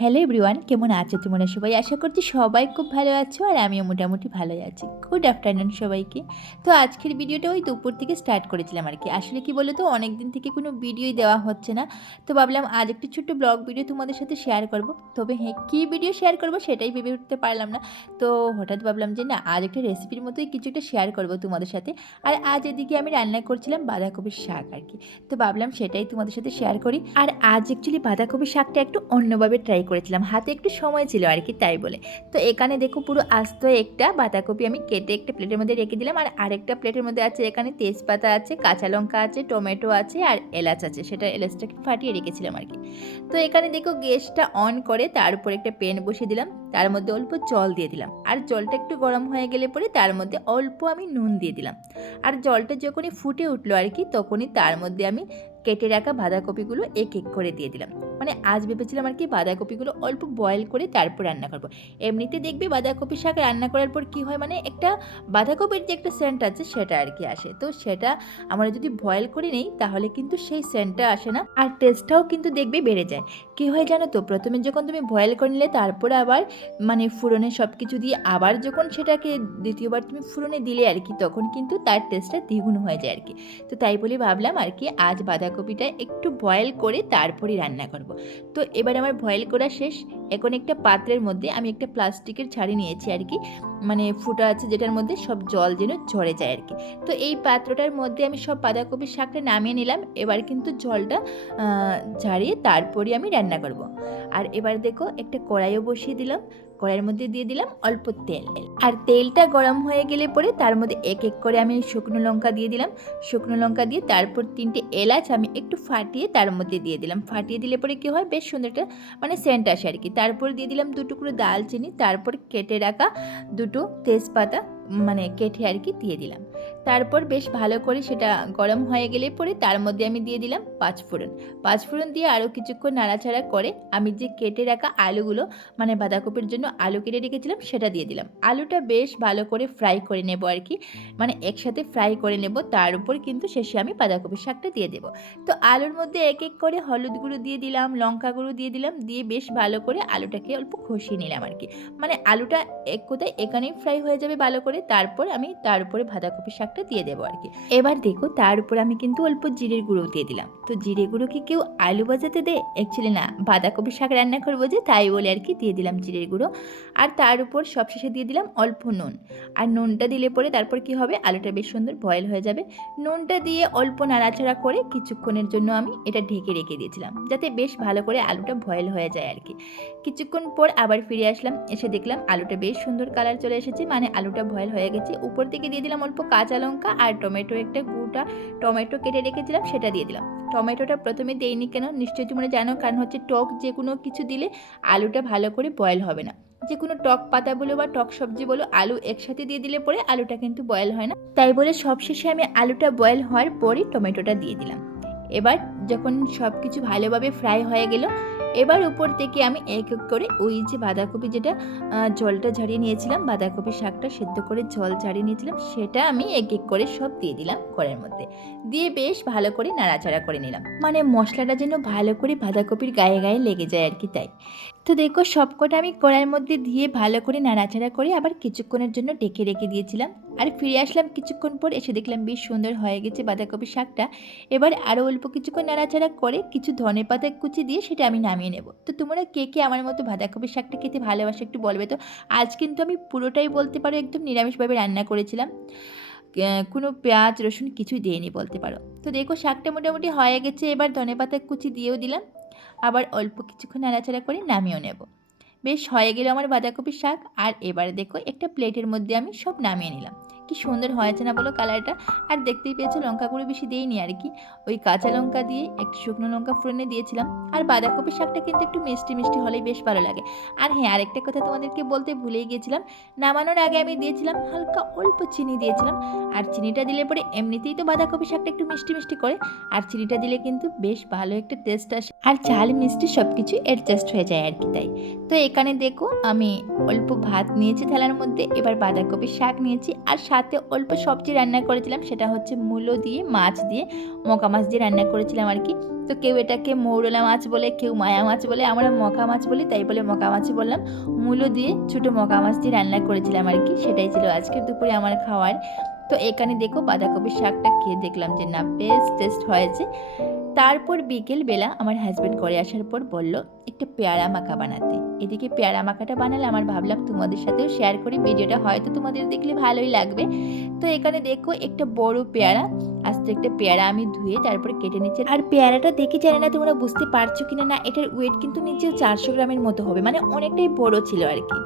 Hello everyone, কেমন আছো তোমরা সবাই? আশা করছি সবাই খুব ভালো আছো আর আমিও মোটামুটি ভালোই আছি। গুড আফটারনুন সবাইকে। তো আজকের ভিডিওটা ওই দুপুর থেকে স্টার্ট করেছিলাম আর কি। আসলে কি বলো তো, অনেক দিন থেকে কোনো ভিডিওই দেওয়া হচ্ছে না। তো ভাবলাম আজ একটু ছোট্ট ব্লগ ভিডিও তোমাদের সাথে শেয়ার করব। তবে হ্যাঁ, কী ভিডিও শেয়ার করব সেটাই ভেবে উঠতে পারলাম না। তো হঠাৎ ভাবলাম যে না, আজ একটা রেসিপির মতোই কিছু একটা শেয়ার করব তোমাদের সাথে। আর আজ এদিকে আমি রান্না করছিলাম বাঁধাকপির শাক আর কি। তো ভাবলাম সেটাই তোমাদের সাথে শেয়ার করি। আর আজ অ্যাকচুয়ালি বাঁধাকপির শাকটা একটু অন্যভাবে ট্রাই করেছিলাম, হাতে একটু সময় ছিল আর কি, তাই বলে। তো এখানে দেখো পুরো আস্ত একটা বাঁধাকপি আমি কেটে একটা প্লেটের মধ্যে রেখে দিলাম। আর আরেকটা প্লেটের মধ্যে আছে এখানে তেজপাতা আছে, কাঁচা লঙ্কা আছে, টমেটো আছে আর এলাচ আছে, সেটা এলাচটাকে ফাটিয়ে রেখেছিলাম আর কি। তো এখানে দেখো গ্যাসটা অন করে তার উপর একটা প্যান বসিয়ে দিলাম, তার মধ্যে অল্প জল দিয়ে দিলাম। আর জলটা একটু গরম হয়ে গেলে পরে তার মধ্যে অল্প আমি নুন দিয়ে দিলাম। আর জলটা যখনই ফুটে উঠলো আর কি, তখনই তার মধ্যে আমি কেটে রাখা বাঁধাকপিগুলো এক এক করে দিয়ে দিলাম। মানে আজ ভেবেছিলাম আর কি বাঁধাকপিগুলো অল্প বয়েল করে তারপর রান্না করব। এমনিতে দেখবি বাঁধাকপি শাক রান্না করার পর কি হয়, মানে একটা বাঁধাকপির যে একটা সেন্ট আছে সেটা আর কি আসে। তো সেটা আমরা যদি বয়েল করে নিই তাহলে কিন্তু সেই সেন্টটা আসে না, আর টেস্টটাও কিন্তু দেখবে বেড়ে যায়। কী হয় জানো তো, প্রথমে যখন তুমি বয়েল করে নিলে তারপরে আবার মানে ফোড়নে সব কিছু দিয়ে আবার যখন সেটাকে দ্বিতীয়বার তুমি ফোড়নে দিলে আর কি, তখন কিন্তু তার টেস্টটা দ্বিগুণ হয়ে যায় আর কি। তো তাই বলে ভাবলাম আর কি আজ বাঁধাকপিটা একটু বয়েল করে তারপরই রান্না করব। তো এবার আমার বয়েল করা শেষ। এখন একটা পাত্রের মধ্যে আমি একটা প্লাস্টিকের ছাড়ি নিয়েছি আর কি, মানে ফুটা আছে যেটার মধ্যে সব জল যেন ঝরে যায় আর কি। তো এই পাত্রটার মধ্যে আমি সব বাঁধাকপির শাকটা নামিয়ে নিলাম। এবার কিন্তু জলটা ঝারিয়ে তারপরই আমি রান্না করব। আর এবার দেখো একটা কড়াইও বসিয়ে দিলাম, কড়াইয়ের মধ্যে দিয়ে দিলাম অল্প তেল। আর তেলটা গরম হয়ে গেলে পরে তার মধ্যে এক এক করে আমি শুকনো লঙ্কা দিয়ে দিলাম। শুকনো লঙ্কা দিয়ে তারপর 3টে এলাচ আমি একটু ফাটিয়ে তার মধ্যে দিয়ে দিলাম। ফাটিয়ে দিলে পরে কী হয়, বেশ সুন্দর একটা মানে সেন্ট আসে আর কি। তারপর দিয়ে দিলাম 2 টুকরো দালচিনি, তারপর কেটে রাখা 2টো তেজপাতা মানে কেটে আর কি দিয়ে দিলাম। তারপর বেশ ভালো করে সেটা গরম হয়ে গেলে পরে তার মধ্যে আমি দিয়ে দিলাম পাঁচফোড়ন। পাঁচফোড়ন দিয়ে আরও কিছুক্ষণ নাড়াচাড়া করে আমি যে কেটে রাখা আলুগুলো মানে বাঁধাকপির জন্য আলু কেটে রেখেছিলাম সেটা দিয়ে দিলাম। আলুটা বেশ ভালো করে ফ্রাই করে নেব আর কি, মানে একসাথে ফ্রাই করে নেব। তার উপর কিন্তু শেষে আমি বাঁধাকপির শাকটা দিয়ে দেবো। তো আলুর মধ্যে এক এক করে হলুদ গুঁড়ো দিয়ে দিলাম, লঙ্কা গুঁড়ো দিয়ে দিলাম, দিয়ে বেশ ভালো করে আলুটাকে অল্প কষিয়ে নিলাম আর কি। মানে আলুটা এক কোথায় এখানেই ফ্রাই হয়ে যাবে ভালো করে, তারপর আমি তার উপরে বাঁধাকপির শাকটা দিয়ে দেবো আর কি। এবার দেখো তার উপর আমি কিন্তু অল্প জিরের গুঁড়ো দিয়ে দিলাম। তো জিরে গুঁড়ো কি কেউ আলু ভাজাতে দেয়? অ্যাকচুয়ালি না, বাঁধাকপির শাক রান্না করবো যে তাই বলে আর কি দিয়ে দিলাম জিরের গুঁড়ো। আর তার উপর সবশেষে দিয়ে দিলাম অল্প নুন। আর নুনটা দিলে পরে তারপর কি হবে, আলুটা বেশ সুন্দর বয়েল হয়ে যাবে। নুনটা দিয়ে অল্প নাড়াচাড়া করে কিছুক্ষণের জন্য আমি এটা ঢেকে রেখে দিয়েছিলাম, যাতে বেশ ভালো করে আলুটা বয়েল হয়ে যায় আর কি। কিছুক্ষণ পর আবার ফিরে আসলাম, এসে দেখলাম আলুটা বেশ সুন্দর কালার চলে এসেছে, মানে আলুটা বয়েল হয়ে গেছে। উপর থেকে দিয়ে দিলাম অল্প কাঁচা লঙ্কা আর টমেটো, একটা গোটা টমেটো কেটে রেখেছিলাম সেটা দিয়ে দিলাম। টমেটোটা প্রথমে দেইনি কেন নিশ্চয়ই তোমরা জানো, কারণ হচ্ছে টক যে কোনো কিছু দিলে আলুটা ভালো করে বয়েল হবে না। যে কোনো টক পাতা বলো বা টক সবজি বলো, আলু একসাথে দিয়ে দিলে পরে আলুটা কিন্তু বয়েল হয় না। তাই বলে সবশেষে আমি আলুটা বয়েল হওয়ার পরই টমেটোটা দিয়ে দিলাম। এবার যখন সব কিছু ভালোভাবে ফ্রাই হয়ে গেল, এবার উপর থেকে আমি এক এক করে ওই যে বাঁধাকপি যেটা জলটা ঝরিয়ে নিয়েছিলাম, বাঁধাকপির শাকটা সেদ্ধ করে জল ঝরিয়ে নিয়েছিলাম, সেটা আমি এক এক করে সব দিয়ে দিলাম কড়াইয়ের মধ্যে। দিয়ে বেশ ভালো করে নাড়াচাড়া করে নিলাম, মানে মশলাটা যেন ভালো করে বাঁধাকপির গায়ে গায়ে লেগে যায় আর কি, তাই। তো দেখো সবকটা আমি কড়াইয়ের মধ্যে দিয়ে ভালো করে নাড়াচাড়া করে আবার কিছুক্ষণের জন্য ঢেকে রেখে দিয়েছিলাম। আর ফিরে আসলাম কিছুক্ষণ পর, এসে দেখলাম বেশ সুন্দর হয়ে গেছে বাঁধাকপির শাকটা। এবার আরও অল্প কিছুক্ষণ নাড়াচাড়া করে কিছু ধনেপাতা কুচি দিয়ে সেটা আমি নামিয়ে নেব। তো তোমরা কে কে আমার মতো বাঁধাকপির শাকটা খেতে ভালোবাসো একটু বলবে তো। আজ কিন্তু আমি পুরোটাই বলতে পারো একদম নিরামিষভাবে রান্না করেছিলাম, কোনো পেঁয়াজ রসুন কিছুই দিইনি বলতে পারো। তো দেখো শাকটা মোটামুটি হয়ে গেছে, এবার ধনেপাতা কুচি দিয়েও দিলাম, আবার অল্প কিছুক্ষণ নাড়াচাড়া করে নামিয়েও নেব। বেশ হয়ে গেল আমার বাঁধাকপির শাক। আর এবারে দেখো একটা প্লেটের মধ্যে আমি সব নামিয়ে নিলাম। কি সুন্দর হয়েছে না বলো কালারটা। আর দেখতেই পেয়েছো লঙ্কা গুঁড়ো বেশি দিইনি আর কি, ওই কাঁচা লঙ্কা দিয়ে একটু শুকনো লঙ্কা ফোড়নে দিয়েছিলাম। আর বাঁধাকপির শাকটা কিন্তু একটু মিষ্টি মিষ্টি হলেই বেশ ভালো লাগে। আর হ্যাঁ, আরেকটা কথা তোমাদেরকে বলতে ভুলেই গিয়েছিলাম, নামানোর আগে আমি দিয়েছিলাম হালকা অল্প চিনি দিয়েছিলাম। আর চিনিটা দিলে পরে এমনিতেই তো বাঁধাকপির শাকটা একটু মিষ্টি মিষ্টি করে, আর চিনিটা দিলে কিন্তু বেশ ভালো একটা টেস্ট আসে, আর ঝাল মিষ্টি সব কিছু অ্যাডজাস্ট হয়ে যায় আর কি, তাই। তো এখানে দেখো আমি অল্প ভাত নিয়েছি থালার মধ্যে, এবার বাঁধাকপির শাক নিয়েছি, আর সাথে অল্প সবজি রান্না করেছিলাম, সেটা হচ্ছে মূলো দিয়ে মাছ দিয়ে মকা মাছ দিয়ে রান্না করেছিলাম আর কি। তো কেউ এটাকে মৌরলা মাছ বলে, কেউ মায়া মাছ বলে, আমরা মকা মাছ বলি, তাই বলে মকা মাছই বললাম। মূলো দিয়ে ছোটো মকা মাছ দিয়ে রান্না করেছিলাম আর কি। সেটাই ছিল আজকের দুপুরে আমার খাওয়ার। তো এখানে দেখো বাঁধাকপির শাকটা খেয়ে দেখলাম যে না, বেশ টেস্ট হয়েছে। তারপর বিকেলবেলা আমার হাজব্যান্ড করে আসার পর বলল একটা পেয়ারা মাখা বানাতে। এদিকে পেয়ারা মাখাটা বানালে আমার ভাবলাম তোমাদের সাথেও শেয়ার করি, ভিডিওটা হয়তো তোমাদের দেখলে ভালোই লাগবে। তো এখানে দেখো একটা বড় পেয়ারা, আস্তে একটা পেয়ারা আমি ধুয়ে তারপরে কেটে নিচ্ছি। আর পেয়ারাটা দেখে জানি না তোমরা বুঝতে পারছো কিনা, না এটার ওয়েট কিন্তু নিচেও 400 গ্রামের মতো হবে, মানে অনেকটাই বড় ছিল আর কি।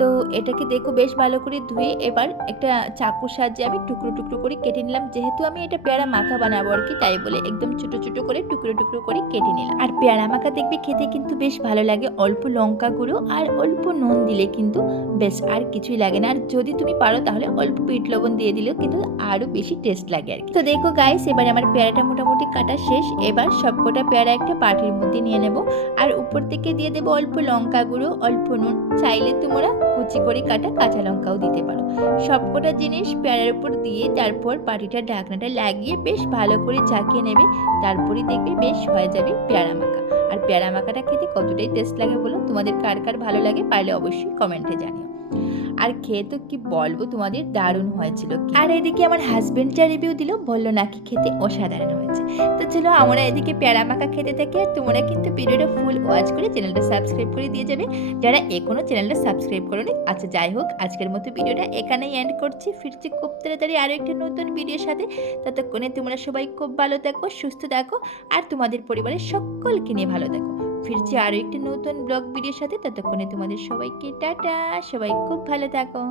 তো এটাকে দেখো বেশ ভালো করে ধুয়ে এবার একটা চাকুর সাহায্যে আমি টুকরো টুকরো করে কেটে নিলাম। যেহেতু আমি এটা পেয়ারা মাখা বানাবো আর কি, তাই বলে একদম ছোটো ছোটো করে টুকরো টুকরো করে কেটে নিলাম। আর পেয়ারা মাখা দেখবে খেতে কিন্তু বেশ ভালো লাগে, অল্প লঙ্কা গুঁড়ো আর অল্প নুন দিলে কিন্তু বেশ আর কিছুই লাগে না। আর যদি তুমি পারো তাহলে অল্প বিট লবণ দিয়ে দিলেও কিন্তু আরও বেশি টেস্ট লাগে আর কি। তো দেখো গাইস, এবার আমার পেয়ারাটা মোটামুটি কাটা শেষ। এবার সবকটা পেয়ারা একটা বাটির মধ্যে নিয়ে নেব, আর উপর থেকে দিয়ে দেবো অল্প লঙ্কা গুঁড়ো, অল্প নুন, চাইলে তোমরা কুচি করে কাটা কাঁচা লঙ্কাও দিতে পারো। সবকটা জিনিস পেয়ারার উপর দিয়ে তারপর বাটিটার ঢাকনাটা লাগিয়ে বেশ ভালো করে ঝাঁকিয়ে নেবে। তারপরে দেখবে বেশ হয়ে যাবে পেয়ারা মাখা। আর পেয়ারা মাখাটা খেতে কতটাই টেস্ট লাগে বলো, তোমাদের কার কার ভালো লাগে পারলে অবশ্যই কমেন্টে জানিও। আর খেয়ে তো কি বলবো তোমাদের, দারুণ হয়েছিল। আর এদিকে আমার হাজবেন্ড যা রিভিউ দিল, বললো নাকি খেতে অসাধারণ হয়েছে। তো চলো আমরা এদিকে পেয়ারা মাখা খেতে থাকি, আর তোমরা কিন্তু ভিডিওটা ফুল ওয়াচ করে চ্যানেলটা সাবস্ক্রাইব করে দিয়ে যাবে যারা এখনো চ্যানেলটা সাবস্ক্রাইব করোনি। আচ্ছা যাই হোক, আজকের মতো ভিডিওটা এখানেই এন্ড করছি। ফিরছি খুব তাড়াতাড়ি আরও একটা নতুন ভিডিওর সাথে। ততক্ষণে তোমরা সবাই খুব ভালো থাকো, সুস্থ থাকো, আর তোমাদের পরিবারের সকলকে নিয়ে ভালো থাকো। ফিরছি আরও একটি নতুন ব্লগ ভিডিওর সাথে। ততক্ষণে তোমাদের সবাইকে টাটা, সবাই খুব ভালো থাকো।